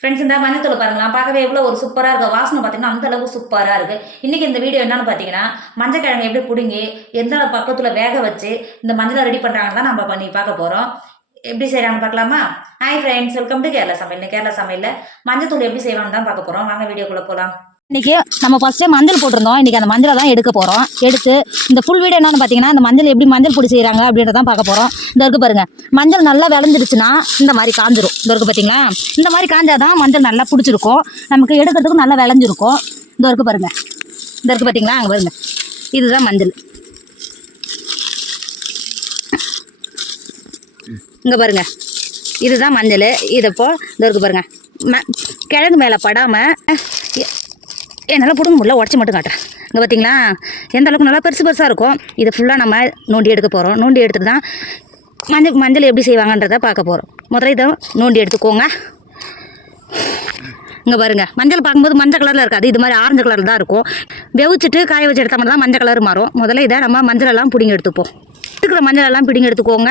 Friends இந்த மஞ்சத்தூள் பாருங்களா பார்க்கவே எவ்வளோ ஒரு சூப்பராக இருக்க வாசனை பார்த்தீங்கன்னா அந்த அளவுக்கு சூப்பராக இருக்குது. இன்றைக்கி இந்த வீடியோ என்னென்னு பார்த்தீங்கன்னா மஞ்சக்கிழங்கு எப்படி பிடுங்கி எந்த பக்கத்தில் வேக வச்சு இந்த மஞ்சளை ரெடி பண்ணுறாங்கன்னு தான் நம்ம பண்ணி பார்க்க போகிறோம். எப்படி செய்கிறாங்கன்னு பார்க்கலாமா? Hi friends, welcome to Kerala சமையல். கேரளா சமையலில் மஞ்சத்தூள் எப்படி செய்வாங்கன்னு தான் பார்க்க போகிறோம். வாங்க வீடியோக்குள்ளே போகலாம். இன்றைக்கி நம்ம ஃபஸ்ட்டே மஞ்சள் போட்டிருந்தோம். இன்றைக்கி அந்த மஞ்சளை தான் எடுக்க போகிறோம். எடுத்து இந்த ஃபுல் வீடியோ என்னென்னு பார்த்தீங்கன்னா இந்த மஞ்சள் எப்படி மஞ்சள் பொடி செய்கிறாங்க அப்படின்றதான் பார்க்க போகிறோம். இந்த இருக்குது பாருங்கள், மஞ்சள் நல்லா விளைஞ்சிருச்சுன்னா இந்த மாதிரி காஞ்சிரும். இந்த இருக்குது பார்த்தீங்களா, இந்த மாதிரி காஞ்சாதான் மஞ்சள் நல்லா பிடிச்சிருக்கும், நமக்கு எடுக்கிறதுக்கும் நல்லா விளைஞ்சிருக்கும். இந்த இருக்குது பாருங்கள், இந்த இருக்குது பார்த்தீங்களா, அங்கே பாருங்கள், இதுதான் மஞ்சள். இங்கே பாருங்கள், இதுதான் மஞ்சள். இதப்போ இந்த இருக்குது பாருங்கள், கிழங்கு மேலே படாமல் என்னால் பிடுங்க முடியல, உடச்சி மட்டும் காட்டுறேன். இங்கே பார்த்தீங்களா எந்த அளவுக்கு நல்லா பெருசாக இருக்கும். இதை ஃபுல்லாக நம்ம நோண்டி எடுக்க போகிறோம். நோண்டி எடுத்துட்டு தான் மஞ்சள் எப்படி செய்வாங்கன்றதை பார்க்க போகிறோம். முதல்ல இதை நோண்டி எடுத்துக்கோங்க. இங்கே பாருங்கள், மஞ்சள் பார்க்கும்போது மஞ்சள் கலரில் இருக்காது, இது மாதிரி ஆரஞ்சு கலரில் தான் இருக்கும். வெவிச்சிட்டு காய வச்சு எடுத்த மாதிரி தான் மஞ்சள் கலர் மாறும். முதல்ல இதை நம்ம மஞ்சளெல்லாம் பிடிங்கி எடுத்துப்போம். இருக்கிற மஞ்சளெல்லாம் பிடிங்கி எடுத்துக்கோங்க.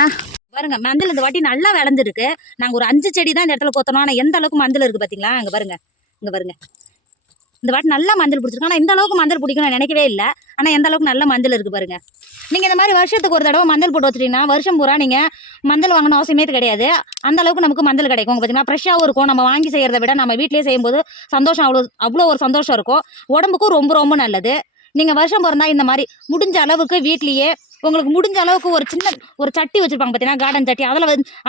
பாருங்கள், மஞ்சள் இந்த வாட்டி நல்லா விளைஞ்சிருக்கு. நாங்கள் ஒரு 5 செடி தான் இந்த இடத்துல கொத்தணும். ஆனால் எந்த அளவுக்கு மஞ்சள் இருக்குது பார்த்தீங்களா, இங்கே பாருங்கள், இங்கே பாருங்கள், இந்த வாட்டி நல்லா மஞ்சள் பிடிச்சிருக்கு. ஆனால் இந்த அளவுக்கு மஞ்சள் பிடிக்கும் நான் நினைக்கவே இல்லை. ஆனால் எந்த அளவுக்கு நல்ல மஞ்சள் இருக்குது பாருங்கள். நீங்கள் இந்த மாதிரி வருஷத்துக்கு ஒரு தடவை மஞ்சள் போட்டு வச்சுட்டீங்கன்னா வருஷம் பூரா நீங்கள் மஞ்சள் வாங்கணும் அவசியமே கிடையாது. அந்த அளவுக்கு நமக்கு மஞ்சள் கிடைக்கும். பார்த்தீங்கன்னா ஃப்ரெஷ்ஷாகவும் இருக்கும். நம்ம வாங்கி செய்கிறத விட நம்ம வீட்டிலேயே செய்யும்போது சந்தோஷம் அவ்வளோ ஒரு சந்தோஷம் இருக்கும். உடம்புக்கும் ரொம்ப ரொம்ப நல்லது. நீங்கள் வருஷம் பிறந்தா இந்த மாதிரி முடிஞ்ச அளவுக்கு வீட்லேயே உங்களுக்கு முடிஞ்ச அளவுக்கு ஒரு சின்ன ஒரு சட்டி வச்சுருப்பாங்க பார்த்தீங்கன்னா, கார்டன் சட்டி.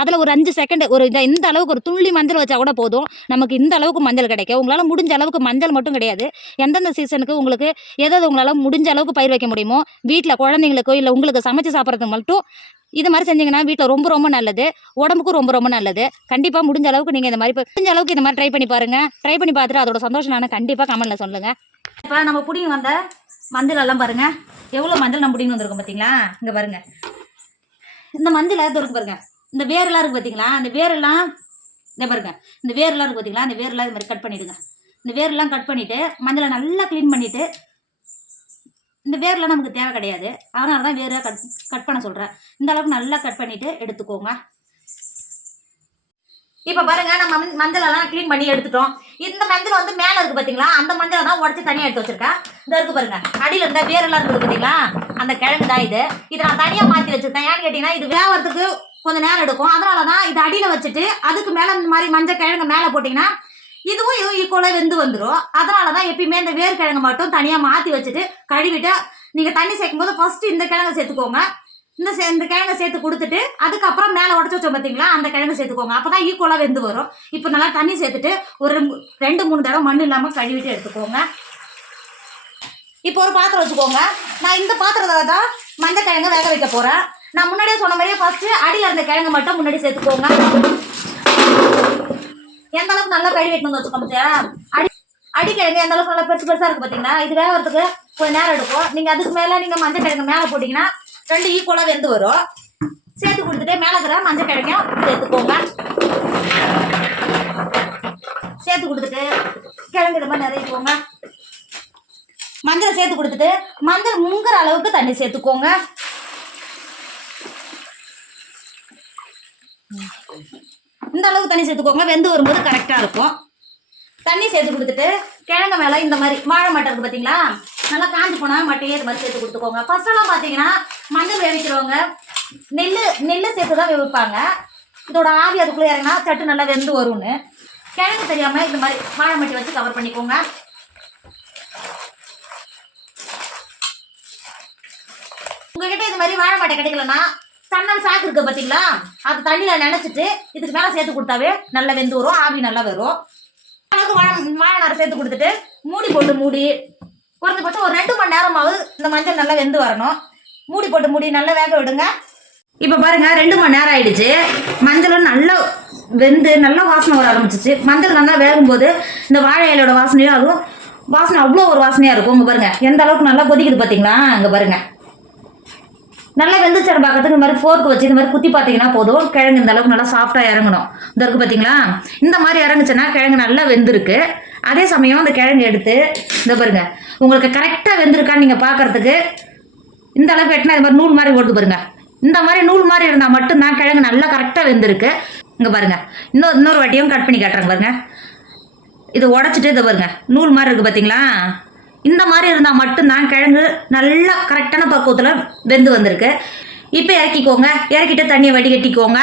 அதில் ஒரு 5 செகண்ட் ஒரு இந்த அளவுக்கு ஒரு துள்ளி மஞ்சள் வச்சா கூட போதும், நமக்கு இந்த அளவுக்கு மஞ்சள் கிடைக்கும். உங்களால் முடிஞ்ச அளவுக்கு மஞ்சள் மட்டும் கிடையாது, எந்தெந்த சீசனுக்கு உங்களுக்கு எதாவது உங்களால் முடிஞ்ச அளவுக்கு பயிர் வைக்க முடியுமோ வீட்டில் குழந்தைங்களுக்கோ இல்லை உங்களுக்கு சமைச்சு சாப்பிட்றதுக்கு மட்டும் இது மாதிரி செஞ்சிங்கன்னா வீட்டில் ரொம்ப ரொம்ப நல்லது, உடம்புக்கும் ரொம்ப ரொம்ப நல்லது. கண்டிப்பாக முடிஞ்ச அளவுக்கு நீங்கள் இந்த மாதிரி முடிஞ்ச அளவுக்கு இந்த மாதிரி ட்ரை பண்ணி பாருங்கள். ட்ரை பண்ணி பார்த்துட்டு அதோட சந்தோஷம் நான் கண்டிப்பாக கமெண்ட்டில் சொல்லுங்கள். இப்போ நம்ம பிடிங்க வந்த மஞ்சள் எல்லாம் பாருங்கள், எவ்வளோ மஞ்சள் நம்ம பிடிங்கி வந்திருக்கோம் பார்த்தீங்களா. இங்கே பாருங்கள், இந்த மஞ்சள் இருக்கு பாருங்கள், இந்த வேரெல்லாம் இருக்குது பார்த்தீங்களா, அந்த வேரெல்லாம் இந்த பாருங்கள், இந்த வேரெல்லாம் இருக்குது பார்த்தீங்களா, அந்த வேரெல்லாம் இது மாதிரி கட் பண்ணிவிடுங்க. இந்த வேரெல்லாம் கட் பண்ணிவிட்டு மஞ்சளை நல்லா க்ளீன் பண்ணிவிட்டு, இந்த வேரெல்லாம் நமக்கு தேவை கிடையாது, அதனால தான் வேரை கட் பண்ண சொல்கிறேன். இந்த அளவுக்கு நல்லா கட் பண்ணிவிட்டு எடுத்துக்கோங்க. இப்போ பாருங்க, நம்ம மஞ்சளெல்லாம் க்ளீன் பண்ணி எடுத்துட்டோம். இந்த மஞ்சள் வந்து மேலே இருக்குது பார்த்தீங்களா, அந்த மஞ்சளை தான் உடச்சி தனியாக எடுத்து வச்சிருக்கேன். இந்த இருக்குது பாருங்க, அடியில் இருந்த வேரெல்லாம் இருக்குது பார்த்தீங்களா, அந்த கிழங்கு தான் இது. இதை நான் தனியாக மாற்றி வச்சுருக்கேன். ஏன்னு கேட்டிங்கன்னா இது வேகிறதுக்கு கொஞ்சம் நேரம் எடுக்கும், அதனால தான் இது அடியில் வச்சுட்டு அதுக்கு மேலே இந்த மாதிரி மஞ்சள் கிழங்கு மேலே போட்டிங்கன்னா இதுவும் ஈக்குவலாக வெந்து வந்துடும். அதனால தான் எப்பயுமே இந்த வேர் கிழங்கு மட்டும் தனியாக மாற்றி வச்சுட்டு கழுவிட்டு நீங்கள் தண்ணி சேர்க்கும் போது ஃபஸ்ட்டு இந்த கிழங்கு சேர்த்துக்கோங்க. இந்த கிழங்கை சேர்த்து கொடுத்துட்டு அதுக்கப்புறம் மேலே உடச்சி வச்சோம் பார்த்தீங்களா, அந்த கிழங்கு சேர்த்துக்கோங்க. அப்போ தான் ஈக்குவலாக வெந்து வரும். இப்போ நல்லா தண்ணி சேர்த்துட்டு ஒரு 2-3 தடவை மண் இல்லாமல் கழுவிட்டு எடுத்துக்கோங்க. இப்போ ஒரு பாத்திரம் வச்சுக்கோங்க. நான் இந்த பாத்திரத்தில் தான் மஞ்சள் கிழங்கு வேக வைக்க போகிறேன். நான் முன்னாடியே சொன்ன மாதிரியே ஃபஸ்ட்டு அடியில் இருந்த கிழங்கு மட்டும் முன்னாடி சேர்த்துக்கோங்க. எந்த அளவுக்கு நல்லா கழுவி வெட்டணும்னு வச்சுக்கோங்க. அடிக்கிழங்கு எந்த அளவுக்கு நல்லா பெருசாக இருக்குது பார்த்தீங்களா, இது வேகிறதுக்கு கொஞ்சம் நேரம் எடுக்கும். நீங்கள் அதுக்கு மேலே நீங்கள் மஞ்சள் கிழங்கு மேலே போட்டிங்கன்னா 2 ஈக்குவலாக வெந்து வரும். சேர்த்து கொடுத்துட்டு மேலே இருக்கிற மஞ்சள் கிழங்கையும் சேர்த்துக்கோங்க. சேர்த்து கொடுத்துட்டு கிழங்கு இது மாதிரி நிறையக்கோங்க. மஞ்சளை சேர்த்து கொடுத்துட்டு மஞ்சள் முங்குற அளவுக்கு தண்ணி சேர்த்துக்கோங்க. இந்த அளவுக்கு தண்ணி சேர்த்துக்கோங்க, வெந்து வரும்போது கரெக்டாக இருக்கும். தண்ணி சேர்த்து கொடுத்துட்டு கிழங்கு மேலே இந்த மாதிரி வாழை மட்டை இருக்குது பார்த்தீங்களா, நல்லா காஞ்சி போனால் மட்டையே இது மாதிரி சேர்த்து கொடுத்துக்கோங்க. ஃபஸ்ட்டெல்லாம் பார்த்தீங்கன்னா மஞ்சள் வேவிக்கிறவங்க நெல் சேர்த்து தான் வேவிப்பாங்க. இதோட ஆவி அதுக்குள்ளே இறங்கினா சட்டு நல்லா வெந்து வரும்னு. கிழங்கு தெரியாமல் இந்த மாதிரி வாழை மட்டை வச்சு கவர் பண்ணிக்கோங்க. உங்ககிட்ட இது மாதிரி வாழை மட்டை கிடைக்கலன்னா சன்னல் சாக்கு இருக்குது பார்த்தீங்களா, அது தண்ணியில் நினச்சிட்டு இதுக்கு மேலே சேர்த்து கொடுத்தாவே நல்லா வெந்து வரும், ஆவி நல்லா வரும். அளவுக்கு வாழை நாரை சேர்த்து கொடுத்துட்டு மூடி குறைஞ்சபட்சம் ஒரு 2 மணி நேரமாவது இந்த மஞ்சள் நல்லா வெந்து வரணும். மூடி நல்லா வேக விடுங்க. இப்போ பாருங்கள், 2 மணி நேரம் ஆயிடுச்சு. மஞ்சளும் நல்லா வெந்து நல்லா வாசனை வர ஆரம்பிச்சிச்சு. மஞ்சள் நல்லா வேகும்போது இந்த வாழை இலையோட வாசனையும் அதுவும் வாசனை அவ்வளோ ஒரு வாசனையாக இருக்கும். இங்கே பாருங்கள் எந்த அளவுக்கு நல்லா கொதிக்குது பார்த்தீங்களா. இங்கே பாருங்கள் நல்லா வெந்துச்சரம் பார்க்கறதுக்கு இந்த மாதிரி ஃபோர்க்கு வச்சு இந்த மாதிரி குத்தி பார்த்தீங்கன்னா போதும். கிழங்கு இந்த அளவுக்கு நல்லா சாஃப்டாக இறங்கணும். இந்த இருக்குது பார்த்தீங்களா, இந்த மாதிரி இறங்குச்சுன்னா கிழங்கு நல்லா வெந்திருக்கு. அதே சமயம் அந்த கிழங்கு எடுத்து இந்த பாருங்க, உங்களுக்கு கரெக்டாக வெந்திருக்கான்னு நீங்கள் பார்க்குறதுக்கு இந்த அளவுக்கு வெட்டினா இது மாதிரி நூல் மாதிரி ஓடுது பாருங்க. இந்த மாதிரி நூல் மாதிரி இருந்தால் மட்டும்தான் கிழங்கு நல்லா கரெக்டாக வெந்திருக்கு. இங்கே பாருங்கள், இன்னொரு வாட்டியும் கட் பண்ணி காட்டுறாங்க பாருங்கள். இதை உடச்சிட்டு இதை பாருங்க நூல் மாதிரி இருக்குது பார்த்தீங்களா, இந்த மாதிரி இருந்தால் மட்டும்தான் கிழங்கு நல்லா கரெக்டான பக்குவத்தில் வெந்து வந்திருக்கு. இப்போ இறக்கிக்கோங்க, இறக்கிட்டு தண்ணியை வடிகட்டிக்கோங்க.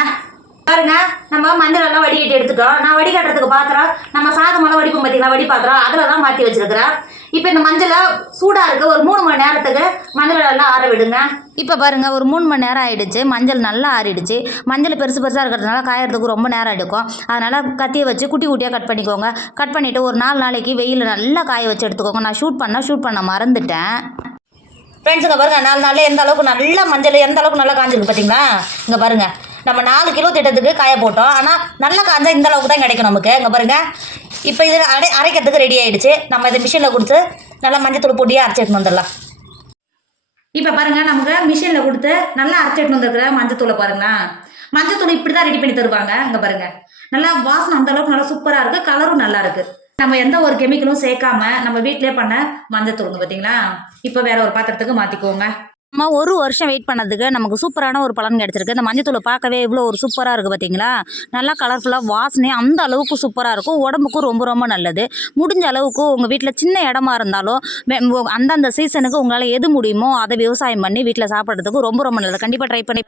பாருங்க நம்ம மஞ்சள் எல்லாம் வடிகட்டி எடுத்துட்டோம். நான் வடிகட்டுறதுக்கு பாத்திரம் நம்ம சாதமெல்லாம் வடிப்போம் பார்த்தீங்களா, வடி பாத்திரம் அதில் தான் மாற்றி வச்சிருக்கிறேன். இப்போ இந்த மஞ்சளை சூடாக இருக்குது, ஒரு 3 மணி நேரத்துக்கு மஞ்சள் எல்லாம் ஆற விடுங்க. இப்போ பாருங்கள் ஒரு 3 மணி நேரம் ஆகிடுச்சு, மஞ்சள் நல்லா ஆறிடுச்சு. மஞ்சள் பெருசு பெருசாக இருக்கிறதுனால காயறதுக்கு ரொம்ப நேரம் எடுக்கும். அதனால் கத்தியை வச்சு குட்டி குட்டியாக கட் பண்ணிக்கோங்க. கட் பண்ணிவிட்டு ஒரு 4 நாளைக்கு வெயில் நல்லா காய வச்சு எடுத்துக்கோங்க. நான் ஷூட் பண்ண மறந்துட்டேன். ஃப்ரெண்ட்ஸுங்க பாருங்கள் 4 நாளில் எந்த அளவுக்கு நல்லா மஞ்சள் எந்த அளவுக்கு நல்லா காஞ்சிருக்கு பார்த்தீங்களா. இங்கே பாருங்கள் நம்ம 4 கிலோ திட்டத்துக்கு காய போட்டோம், ஆனால் நல்லா காய்ஞ்சா இந்த அளவுக்கு தான் கிடைக்கும் நமக்கு. இங்கே பாருங்கள் இப்போ இது அரைக்கிறதுக்கு ரெடி ஆகிடுச்சு. நம்ம இதை மிஷினில் கொடுத்து நல்லா மஞ்சத்தூள் பொடியாக அரைச்சி எடுத்துன்னு வந்துடலாம். இப்போ பாருங்கள் நமக்கு மிஷினில் கொடுத்து நல்லா அரைச்சி எடுத்துன்னு வந்துருக்குற மஞ்சத்தூளை பாருங்களேன். மஞ்சத்தூள் இப்படி தான் ரெடி பண்ணி தருவாங்க. இங்கே பாருங்கள் நல்லா வாசனை அந்த அளவுக்கு நல்லா சூப்பராக இருக்குது, கலரும் நல்லா இருக்குது. நம்ம எந்த ஒரு கெமிக்கலும் சேர்க்காம நம்ம வீட்டிலே பண்ண மஞ்சத்தூளுங்க பார்த்தீங்களா. இப்போ வேற ஒரு பாத்திரத்துக்கு மாற்றிக்கோங்க. நம்ம 1 வருஷம் வெயிட் பண்ணதுக்கு நமக்கு சூப்பரான ஒரு பலன் கிடச்சிருக்கு. இந்த மஞ்சத்தூளை பார்க்கவே இவ்வளோ ஒரு சூப்பராக இருக்குது பார்த்தீங்களா. நல்லா கலர்ஃபுல்லாக வாசனை அந்த அளவுக்கு சூப்பராக இருக்கும், உடம்புக்கும் ரொம்ப ரொம்ப நல்லது. முடிஞ்ச அளவுக்கு உங்கள் வீட்டில் சின்ன இடமா இருந்தாலும் அந்தந்த சீசனுக்கு உங்களால் எது முடியுமோ அதை விவசாயம் பண்ணி வீட்டில் சாப்பிட்றதுக்கு ரொம்ப ரொம்ப நல்லது. கண்டிப்பாக ட்ரை பண்ணி